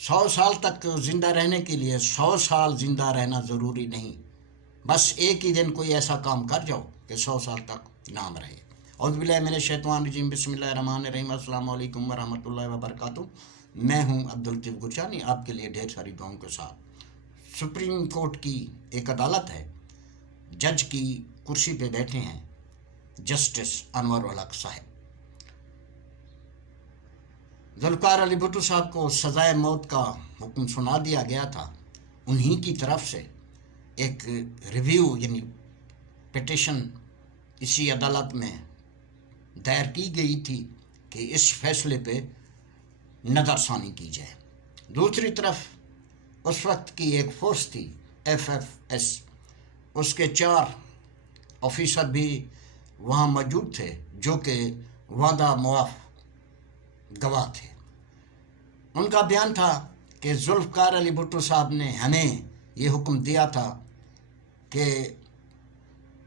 100 साल तक ज़िंदा रहने के लिए 100 साल ज़िंदा रहना ज़रूरी नहीं, बस एक ही दिन कोई ऐसा काम कर जाओ कि 100 साल तक नाम रहे। औज़ुबिल्लाहि मिनश्शैतानिर्रजीम, बिस्मिल्लाहिर्रहमानिर्रहीम, अस्सलामु अलैकुम वरहमतुल्लाहि वबरकातुहू। मैं हूं अब्दुल लतीफ़ गुरजानी, आपके लिए ढेर सारी दुआओं के साथ। सुप्रीम कोर्ट की एक अदालत है, जज की कुर्सी पे बैठे हैं जस्टिस अनवर उल हक साहब। ज़ुल्फ़िकार अली भुट्टो साहब को सज़ाए मौत का हुक्म सुना दिया गया था। उन्हीं की तरफ से एक रिव्यू यानी पिटिशन इसी अदालत में दायर की गई थी कि इस फैसले पे नज़रसानी की जाए। दूसरी तरफ उस वक्त की एक फ़ोर्स थी FFS, उसके 4 ऑफिसर भी वहाँ मौजूद थे जो कि वादा मुआफ़ गवाह थे। उनका बयान था कि ज़ुल्फ़िकार अली भुट्टो साहब ने हमें ये हुक्म दिया था कि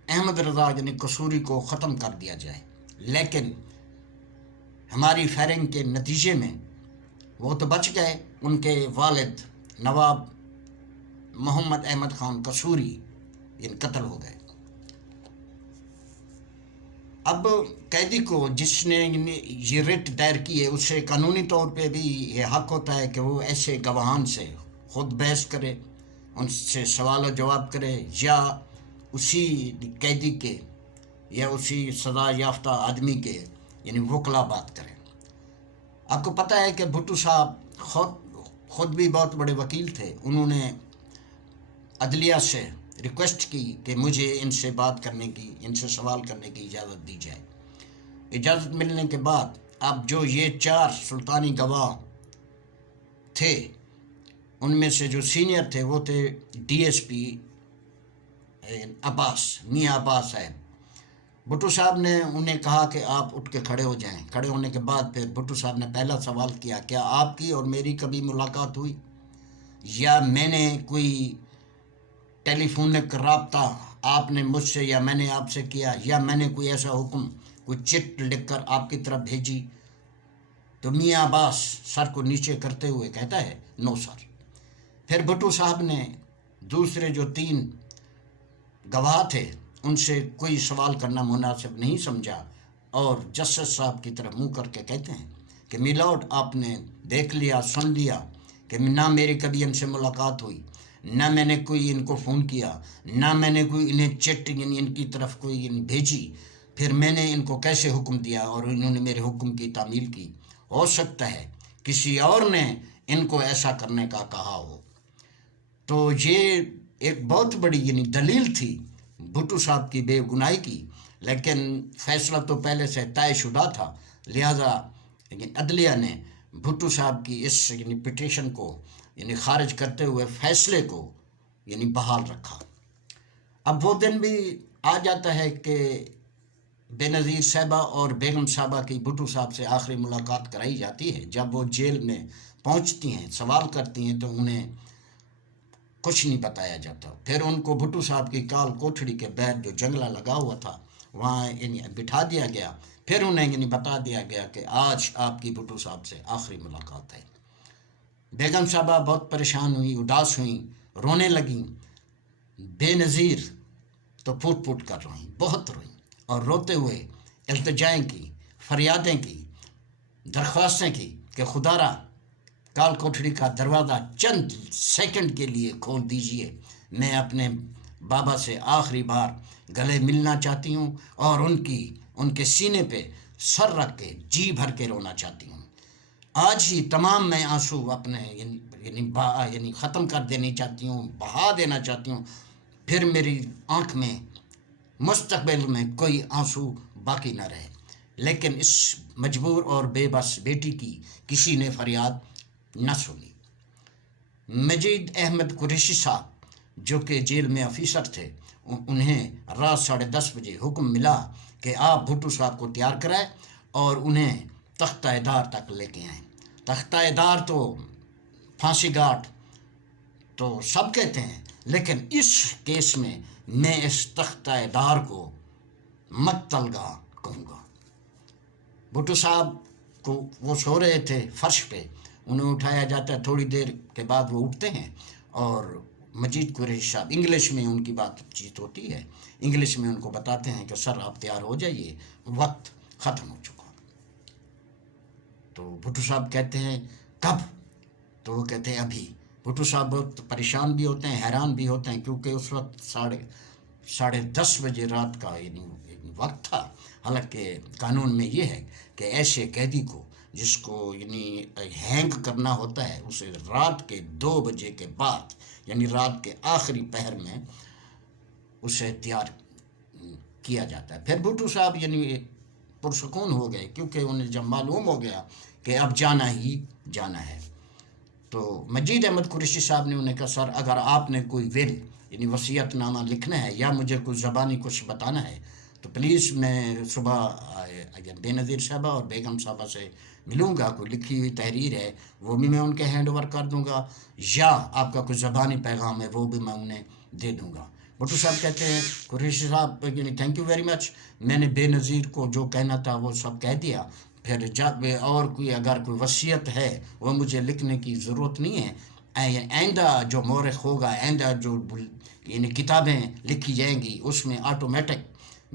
अहमद रज़ा यानी कसूरी को ख़त्म कर दिया जाए, लेकिन हमारी फायरिंग के नतीजे में वो तो बच गए, उनके वालिद नवाब मोहम्मद अहमद ख़ान कसूरी यानी कत्ल हो गए। अब कैदी को जिसने ये रिट दायर की है उससे कानूनी तौर पे भी ये हक़ होता है कि वो ऐसे गवाहान से ख़ुद बहस करे, उनसे सवाल और जवाब करे, या उसी कैदी के या उसी सज़ा याफ्ता आदमी के यानी वकला बात करें। आपको पता है कि भुट्टो साहब ख़ुद भी बहुत बड़े वकील थे। उन्होंने अदलिया से रिक्वेस्ट की कि मुझे इनसे बात करने की, इनसे सवाल करने की इजाज़त दी जाए। इजाज़त मिलने के बाद अब जो ये 4 सुल्तानी गवाह थे, उनमें से जो सीनियर थे वो थे DSP अब्बास, मियाँ अब्बास है। भुट्टो साहब ने उन्हें कहा कि आप उठ के खड़े हो जाएं। खड़े होने के बाद फिर भुट्टो साहब ने पहला सवाल किया, क्या आपकी और मेरी कभी मुलाकात हुई, या मैंने कोई टेलीफोनिक रब्ता आपने मुझसे या मैंने आपसे किया, या मैंने कोई ऐसा हुक्म, कोई चिट लिखकर आपकी तरफ भेजी? तो मियाँ अब्बास सर को नीचे करते हुए कहता है, नो सर। फिर भुट्टो साहब ने दूसरे जो 3 गवाह थे उनसे कोई सवाल करना मुनासिब नहीं समझा और जस्टिस साहब की तरफ मुँह करके कहते हैं कि मिलॉर्ड, आपने देख लिया, सुन लिया कि ना मेरी कभी इनसे मुलाकात हुई, ना मैंने कोई इनको फ़ोन किया, ना मैंने कोई इन्हें चिट यानी इनकी तरफ कोई भेजी। फिर मैंने इनको कैसे हुक्म दिया और इन्होंने मेरे हुक्म की तामील की? हो सकता है किसी और ने इनको ऐसा करने का कहा हो। तो ये एक बहुत बड़ी यानी दलील थी भुट्टो साहब की बेगुनाही की, लेकिन फ़ैसला तो पहले से तयशुदा था। लिहाजा अदलिया ने भुट्टो साहब की इस यानी पिटीशन को यानी ख़ारिज करते हुए फ़ैसले को यानी बहाल रखा। अब वो दिन भी आ जाता है कि बेनज़ीर साहबा और बेगम साहबा की भुट्टो साहब से आखिरी मुलाकात कराई जाती है। जब वो जेल में पहुंचती हैं, सवाल करती हैं, तो उन्हें कुछ नहीं बताया जाता। फिर उनको भुट्टो साहब की काल कोठड़ी के बैठ जो जंगला लगा हुआ था वहाँ बिठा दिया गया। फिर उन्हें यानी बता दिया गया कि आज आपकी भुट्टो साहब से आखिरी मुलाकात है। बेगम साहबा बहुत परेशान हुई, उदास हुई, रोने लगी। बेनज़ीर तो फूट फूट कर रोईं, बहुत रोईं और रोते हुए इल्तिजाएँ की, फरियादें की, दरख्वास्तें की कि खुदारा काल कोठड़ी का दरवाज़ा चंद सेकंड के लिए खोल दीजिए, मैं अपने बाबा से आखिरी बार गले मिलना चाहती हूँ और उनके सीने पे सर रख के जी भर के रोना चाहती हूँ। आज ही तमाम मैं आंसू अपने यानी ख़त्म कर देनी चाहती हूँ, बहा देना चाहती हूँ, फिर मेरी आँख में मुस्तक़बिल में कोई आंसू बाकी न रहे। लेकिन इस मजबूर और बेबस बेटी की किसी ने फरियाद न सुनी। मजीद अहमद कुरैशी साहब जो कि जेल में ऑफिसर थे, उन्हें रात 10:30 बजे हुक्म मिला कि आप भुट्टो साहब को तैयार कराएं और उन्हें तख्ता-ए-दार तक लेके आएँ। तख्ता-ए-दार तो फांसी घाट तो सब कहते हैं, लेकिन इस केस में मैं इस तख्ता-ए-दार को मक्तलगाह कहूँगा। भुट्टो साहब को वो सो रहे थे फर्श पे, انہیں اٹھایا جاتا ہے، تھوڑی دیر کے بعد وہ اٹھتے ہیں اور مجید قریشی صاحب انگلش میں ان کی بات چیت ہوتی ہے، انگلش میں ان کو بتاتے ہیں کہ سر آپ تیار ہو جائیے، وقت ختم ہو چکا۔ تو بھٹو صاحب کہتے ہیں کب؟ تو وہ کہتے ہیں ابھی۔ بھٹو صاحب بہت پریشان بھی ہوتے ہیں، حیران بھی ہوتے ہیں، کیونکہ اس وقت 10:30 بجے رات کا یعنی وقت تھا۔ حالانکہ قانون میں یہ ہے کہ ایسے قیدی کو جس کو یعنی ہینگ کرنا ہوتا ہے اسے رات کے 2 بجے کے بعد یعنی رات کے آخری پہر میں اسے تیار کیا جاتا ہے۔ پھر بھٹو صاحب یعنی پرسکون ہو گئے، کیونکہ انہیں جب معلوم ہو گیا کہ اب جانا ہی جانا ہے۔ تو مجید احمد قریشی صاحب نے انہیں کہا سر اگر آپ نے کوئی ول یعنی وصیت نامہ لکھنا ہے یا مجھے کوئی زبانی کچھ بتانا ہے تو پلیز میں صبح بے نظیر صاحبہ اور بیگم صاحبہ سے ملوں گا، کوئی لکھی ہوئی تحریر ہے وہ بھی میں ان کے ہینڈ اوور کر دوں گا، یا آپ کا کوئی زبانی پیغام ہے وہ بھی میں انہیں دے دوں گا۔ بھٹو صاحب کہتے ہیں قریشی صاحب یعنی تھینک یو ویری مچ، میں نے بے نظیر کو جو کہنا تھا وہ سب کہہ دیا، پھر جب اور کوئی اگر کوئی وصیت ہے وہ مجھے لکھنے کی ضرورت نہیں ہے، آئندہ جو مورخ ہوگا، آئندہ جو یعنی کتابیں لکھی جائیں گی اس میں آٹومیٹک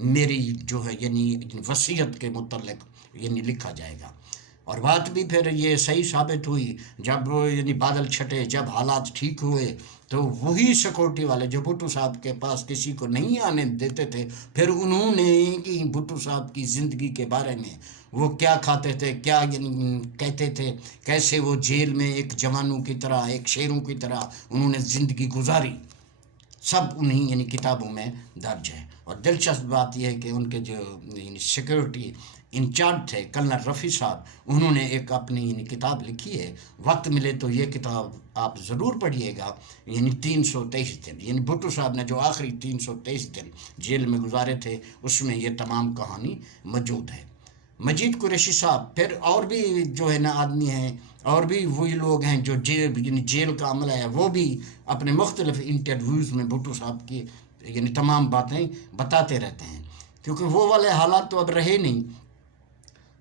میری جو ہے یعنی وصیت کے متعلق یعنی لکھا جائے گا۔ اور بات بھی پھر یہ صحیح ثابت ہوئی، جب یعنی بادل چھٹے، جب حالات ٹھیک ہوئے تو وہی سیکورٹی والے جو بھٹو صاحب کے پاس کسی کو نہیں آنے دیتے تھے، پھر انہوں نے بھٹو صاحب کی زندگی کے بارے میں وہ کیا کھاتے تھے، کیا یعنی کہتے تھے، کیسے وہ جیل میں ایک جوانوں کی طرح، ایک شیروں کی طرح انہوں نے زندگی گزاری، سب انہیں یعنی کتابوں میں درج ہے۔ اور دلچسپ بات یہ ہے کہ ان کے جو یعنی سیکورٹی انچارج تھے کرنل رفیع صاحب، انہوں نے ایک اپنی یعنی کتاب لکھی ہے، وقت ملے تو یہ کتاب آپ ضرور پڑھیے گا، یعنی 323 دن یعنی بھٹو صاحب نے جو آخری 323 دن جیل میں گزارے تھے اس میں یہ تمام کہانی موجود ہے۔ مجید قریشی صاحب پھر اور بھی جو ہے نا آدمی ہیں، اور بھی وہی لوگ ہیں جو یعنی جیل کا عملہ ہے، وہ بھی اپنے مختلف انٹرویوز میں بھٹو صاحب کی یعنی تمام باتیں بتاتے رہتے ہیں، کیونکہ وہ والے حالات تو اب رہے نہیں۔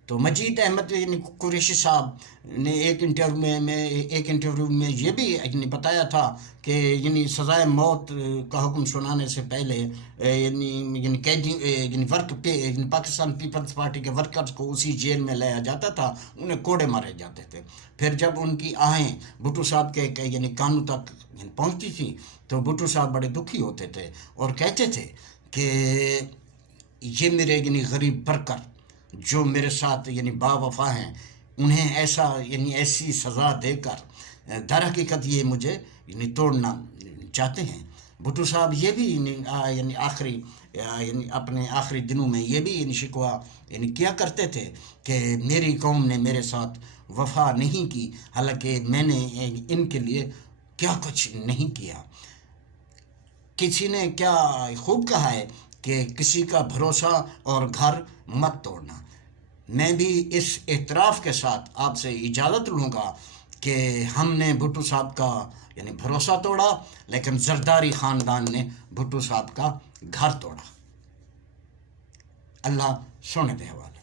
تو مجید احمد یعنی قریشی صاحب نے ایک انٹرویو میں یہ بھی یعنی بتایا تھا کہ یعنی سزائے موت کا حکم سنانے سے پہلے یعنی قیدی یعنی پاکستان پیپلز پارٹی کے ورکرز کو اسی جیل میں لایا جاتا تھا، انہیں کوڑے مارے جاتے تھے۔ پھر جب ان کی آہیں بھٹو صاحب کے یعنی کانوں تک پہنچتی تھی تو بھٹو صاحب بڑے دکھی ہوتے تھے اور کہتے تھے کہ یہ میرے یعنی غریب ورکر جو میرے ساتھ یعنی با وفا ہیں، انہیں ایسی سزا دے کر در حقیقت یہ مجھے یعنی توڑنا چاہتے ہیں۔ بھٹو صاحب یہ بھی یعنی اپنے آخری دنوں میں یہ بھی یعنی شکوہ یعنی کیا کرتے تھے کہ میری قوم نے میرے ساتھ وفا نہیں کی، حالانکہ میں نے ان کے لیے کیا کچھ نہیں کیا۔ کسی نے کیا خوب کہا ہے کہ کسی کا بھروسہ اور گھر مت توڑنا۔ میں بھی اس اعتراف کے ساتھ آپ سے اجازت لوں گا کہ ہم نے بھٹو صاحب کا یعنی بھروسہ توڑا، لیکن زرداری خاندان نے بھٹو صاحب کا گھر توڑا۔ اللہ سونے پہ حوالہ۔